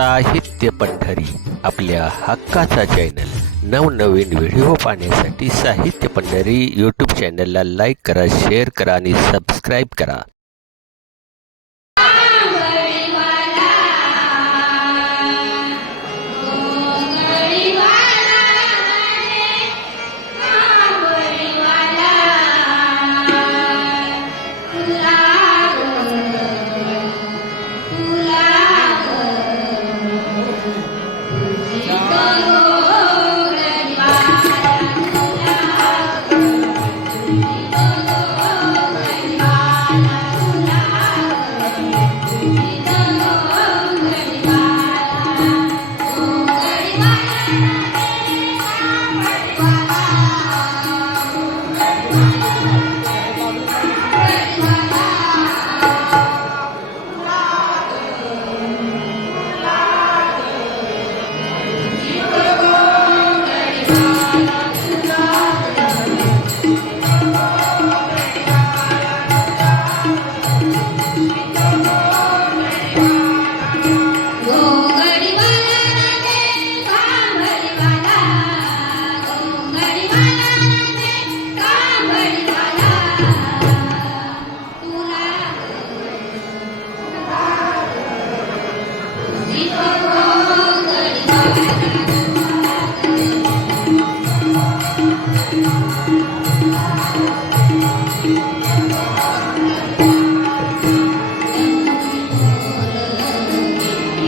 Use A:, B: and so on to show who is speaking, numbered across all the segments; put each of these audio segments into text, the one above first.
A: साहित्य पंढरी आपल्या हक्काचा चॅनल नवनवीन व्हिडिओ पाहण्यासाठी साहित्य पंढरी यूट्यूब चॅनलला लाईक करा शेअर करा आणि सबस्क्राईब करा.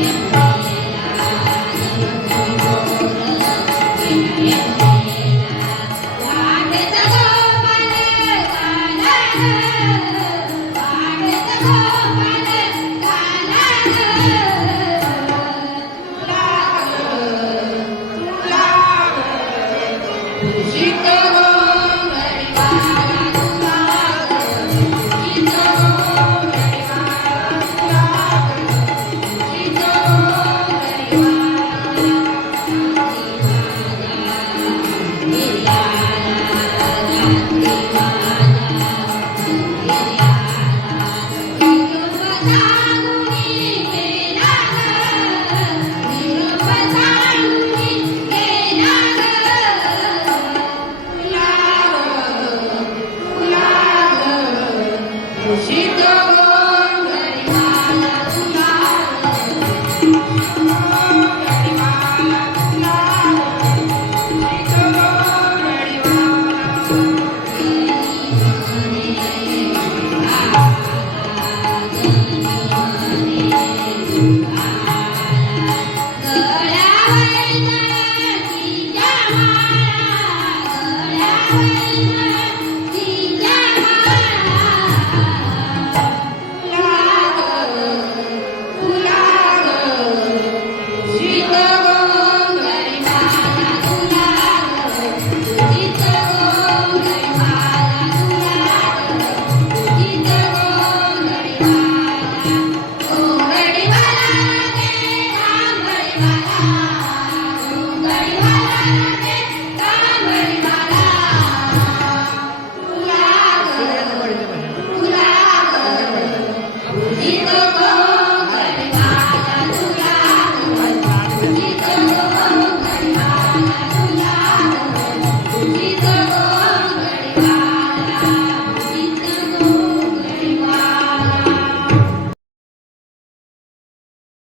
A: Thank you.